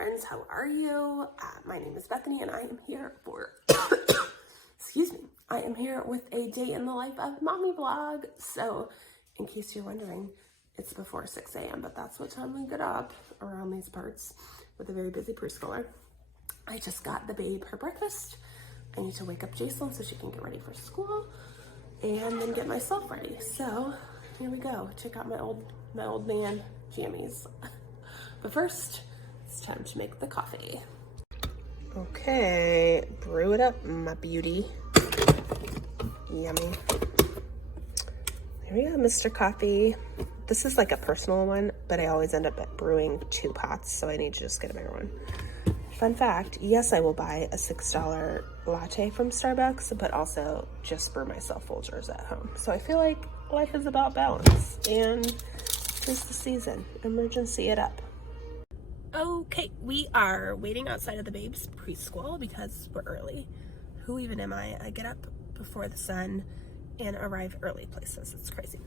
friends, how are you? My name is Bethany and I am here for, excuse me, I am here with a day in the life of mommy vlog. So in case you're wondering, it's before 6 a.m., but that's what time we get up around these parts with a very busy preschooler. I just got the babe her breakfast. I need to wake up Jason so she can get ready for school and then get myself ready. So here we go. Check out my old man jammies. But first, it's time to make the coffee. Okay, brew it up, my beauty. Yummy. There we go, Mr. Coffee. This is like a personal one, but I always end up brewing 2 pots, so I need to just get a bigger one. Fun fact, yes, I will buy a $6 latte from Starbucks, but also just brew myself Folgers at home. So I feel like life is about balance, and tis the season. Emergency it up. Okay, we are waiting outside of the babe's preschool because we're early. Who even am I? I get up before the sun and arrive early places. It's crazy.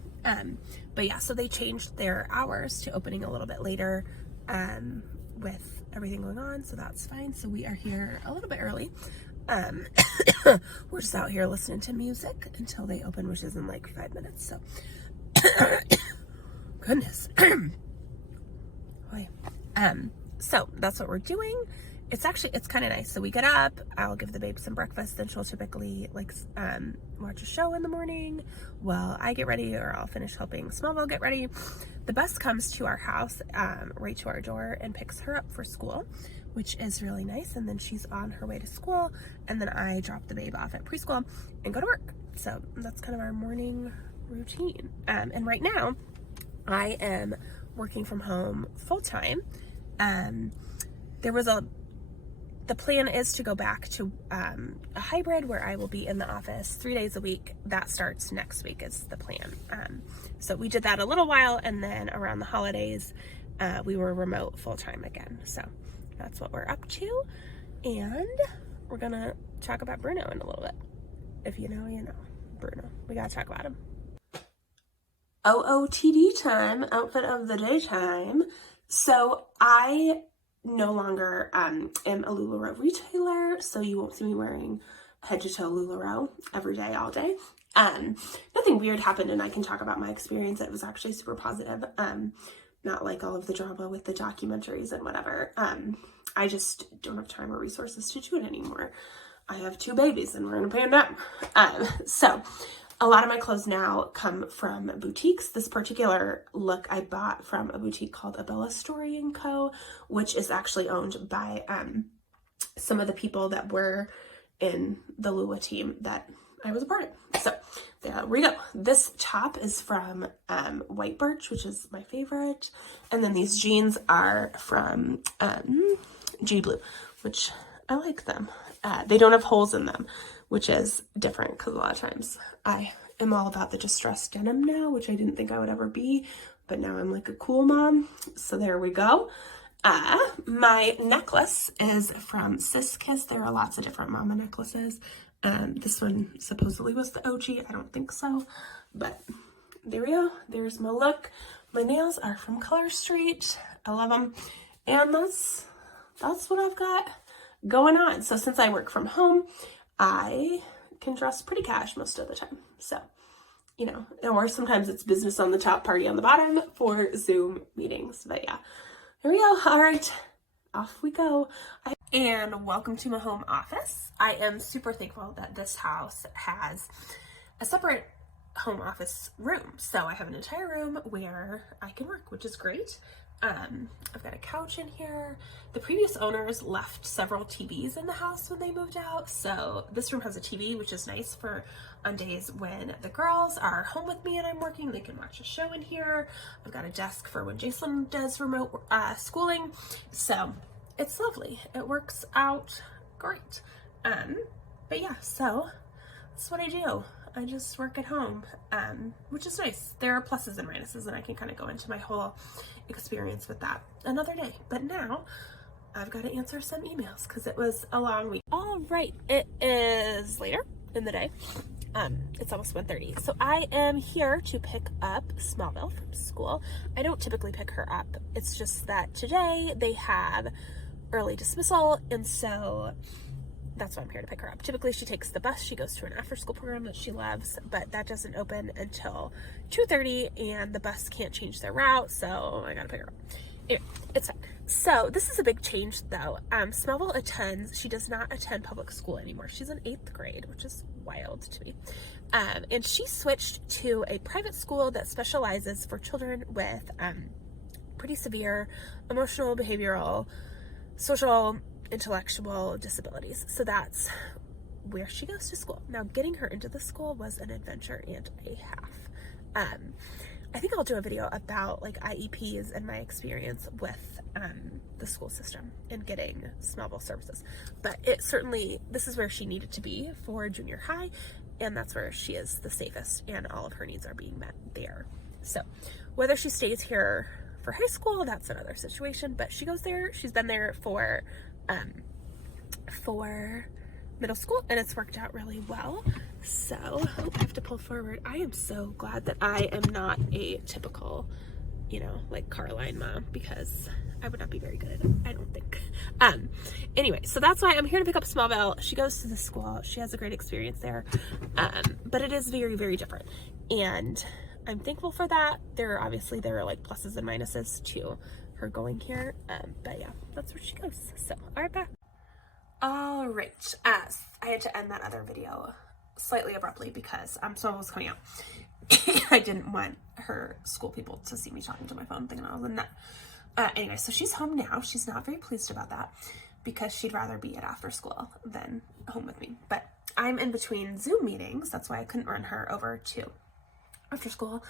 But yeah, so they changed their hours to opening a little bit later with everything going on, so that's fine. So we are here a little bit early. We're just out here listening to music until they open, which is in like 5 minutes. So goodness. So that's what we're doing. It's kind of nice. So we get up, I'll give the babe some breakfast, then she'll typically watch a show in the morning while I get ready, or I'll finish helping Smallville get ready. The bus comes to our house, right to our door, and picks her up for school, which is really nice. And then she's on her way to school, and then I drop the babe off at preschool and go to work. So that's kind of our morning routine. And right now I am working from home full-time. The plan is to go back to a hybrid where I will be in the office 3 days a week. That starts next week is the plan. So we did that a little while, and then around the holidays, we were remote full-time again. So that's what we're up to. And we're gonna talk about Bruno in a little bit. If you know, you know. Bruno. We gotta talk about him. OOTD time, outfit of the day time. So I no longer am a LuLaRoe retailer, so you won't see me wearing head to toe LuLaRoe every day, all day. Nothing weird happened, and I can talk about my experience. It was actually super positive. Not like all of the drama with the documentaries and whatever. I just don't have time or resources to do it anymore. I have 2 babies and we're in a pandemic. So a lot of my clothes now come from boutiques. This particular look I bought from a boutique called Abella Story & Co., which is actually owned by some of the people that were in the Lula team that I was a part of. So there we go. This top is from White Birch, which is my favorite. And then these jeans are from G Blue, which I like them. They don't have holes in them, which is different because a lot of times I am all about the distressed denim now, which I didn't think I would ever be, but now I'm like a cool mom. So there we go. My necklace is from Sis Kiss. There are lots of different mama necklaces. This one supposedly was the OG. I don't think so, but there we go. There's my look. My nails are from Color Street. I love them. And that's what I've got going on. So since I work from home, I can dress pretty cash most of the time. So, you know, or sometimes it's business on the top, party on the bottom for Zoom meetings. But yeah, here we go. All right, off we go. And welcome to my home office. I am super thankful that this house has a separate home office room. So I have an entire room where I can work, which is great. I've got a couch in here. The previous owners left several TVs in the house when they moved out. So this room has a TV, which is nice for on days when the girls are home with me and I'm working, they can watch a show in here. I've got a desk for when Jason does remote schooling. So it's lovely. It works out great. But yeah, so that's what I do. I just work at home, which is nice. There are pluses and minuses, and I can kind of go into my whole experience with that another day. But now I've got to answer some emails because it was a long week. All right, it is later in the day. It's almost 1:30. So I am here to pick up Smallville from school. I don't typically pick her up. It's just that today they have early dismissal, and so that's why I'm here to pick her up. Typically she takes the bus. She goes to an after-school program that she loves, but that doesn't open until 2:30, and the bus can't change their route, so I gotta pick her up. Anyway, it's fine. So this is a big change though. Smallville she does not attend public school anymore. She's in 8th grade, which is wild to me. And she switched to a private school that specializes for children with pretty severe emotional, behavioral, social, intellectual disabilities. So that's where she goes to school. Now, getting her into the school was an adventure and a half. I think I'll do a video about like IEPs and my experience with the school system and getting Smallville services. But this is where she needed to be for junior high, and that's where she is the safest, and all of her needs are being met there. So whether she stays here for high school, that's another situation, but she goes there. She's been there for middle school, and it's worked out really well. So I have to pull forward. I am so glad that I am not a typical, like Caroline mom, because I would not be very good at it, I don't think. Anyway, so that's why I'm here to pick up Smallville. She goes to the school. She has a great experience there, but it is very, very different, and I'm thankful for that. There are like pluses and minuses to her going here, but yeah, that's where she goes. So all right, back. All right, I had to end that other video slightly abruptly because Smallville was coming out. I didn't want her school people to see me talking to my phone thinking I was a nut. Anyway, so she's home now. She's not very pleased about that because she'd rather be at after school than home with me. But I'm in between Zoom meetings. That's why I couldn't run her over to after school,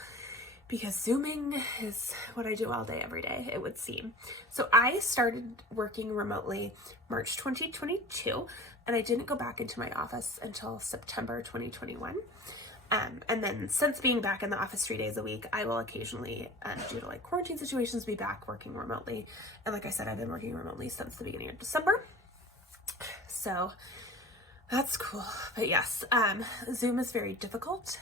because Zooming is what I do all day, every day, it would seem. So I started working remotely March 2022, and I didn't go back into my office until September 2021. And then since being back in the office 3 days a week, I will occasionally, due to like quarantine situations, be back working remotely. And like I said, I've been working remotely since the beginning of December. So that's cool. But yes, Zoom is very difficult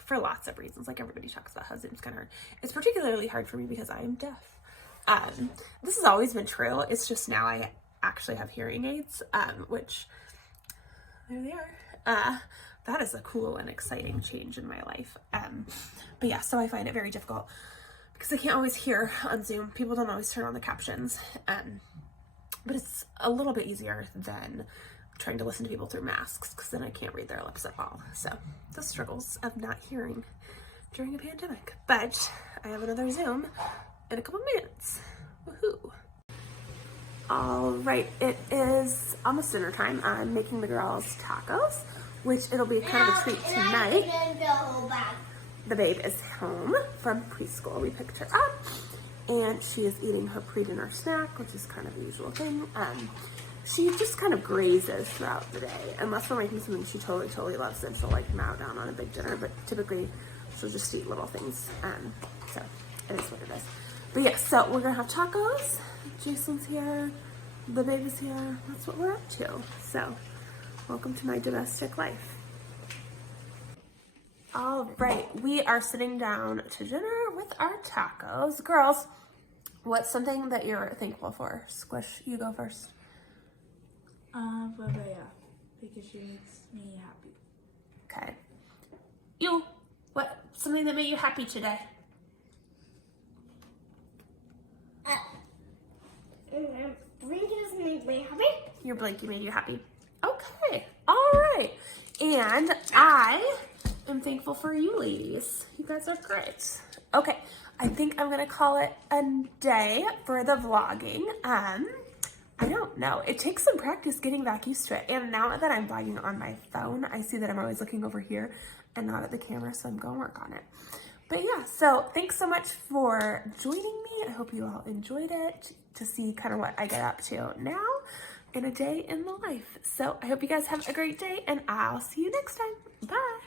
for lots of reasons. Like everybody talks about how Zoom's kind of hard. It's particularly hard for me because I am deaf. This has always been true. It's just now I actually have hearing aids, which there they are. That is a cool and exciting change in my life. But yeah, so I find it very difficult because I can't always hear on Zoom. People don't always turn on the captions. But it's a little bit easier than trying to listen to people through masks, because then I can't read their lips at all. So the struggles of not hearing during a pandemic. But I have another Zoom in a couple minutes. Woohoo! All right, it is almost dinner time. I'm making the girls tacos, which it'll be kind of a treat tonight. The babe is home from preschool. We picked her up, and she is eating her pre-dinner snack, which is kind of the usual thing. She just kind of grazes throughout the day, unless we're making something she totally loves, and she'll like mow down on a big dinner, but typically she'll just eat little things. So it is what it is. But yeah, so we're gonna have tacos. Jason's here, the baby's here. That's what we're up to. So welcome to my domestic life. All right, we are sitting down to dinner with our tacos. Girls, what's something that you're thankful for? Squish, you go first. Babaya, because she makes me happy. Okay. You, what, something that made you happy today? Blanket doesn't make me happy. Your blankie made you happy. Okay, all right. And I am thankful for you ladies. You guys are great. Okay, I think I'm gonna call it a day for the vlogging. I don't know. It takes some practice getting back used to it. And now that I'm vlogging on my phone, I see that I'm always looking over here and not at the camera, so I'm gonna work on it. But yeah, so thanks so much for joining me. I hope you all enjoyed it, to see kind of what I get up to now in a day in the life. So I hope you guys have a great day, and I'll see you next time. Bye.